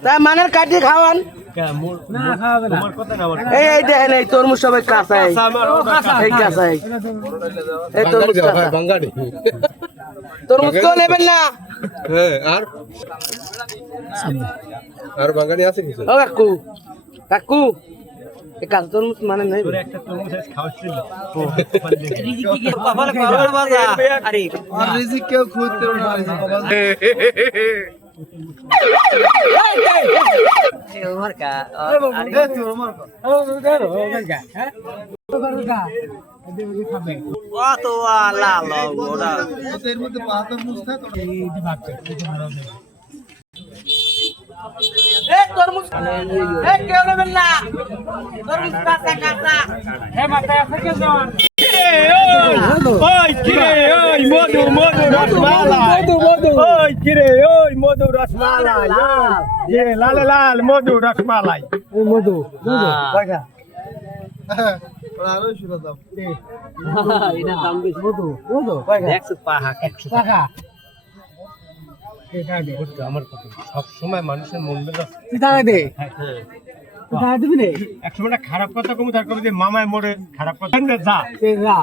তা মানের কাটি খাওয়ান এই দেখেন এই তরমুজ সবাই কাঁচাই এই কাঁচাই এই তরমুজ তরমুজ তো নেবেন না আর বাঙালি আছে কিছু ও কাকু কাকু এই কাঁচা তরমুজ মানে নেই কেউ খুঁজতে তরমুজ কেউ নেবেন না তরমুজ কাঁচা কাঁচা ওই কিরে ওই মধু মধু রসমালাই ওই কিরে ওই মধু রসমালাই এ লাল লাল মধু রসমালাই মধু কয়টা আরো শুরু দাম এটা দাম বেশি মধু কয়টা 100 টাকা এটা দে আমার কথা সব সময় মানুষের মূল্য টাকা দে টাকা দিবি রে এক সময় খারাপ কথা কমু তার কবে যে মামায় মোড়ে খারাপ কথা যা যা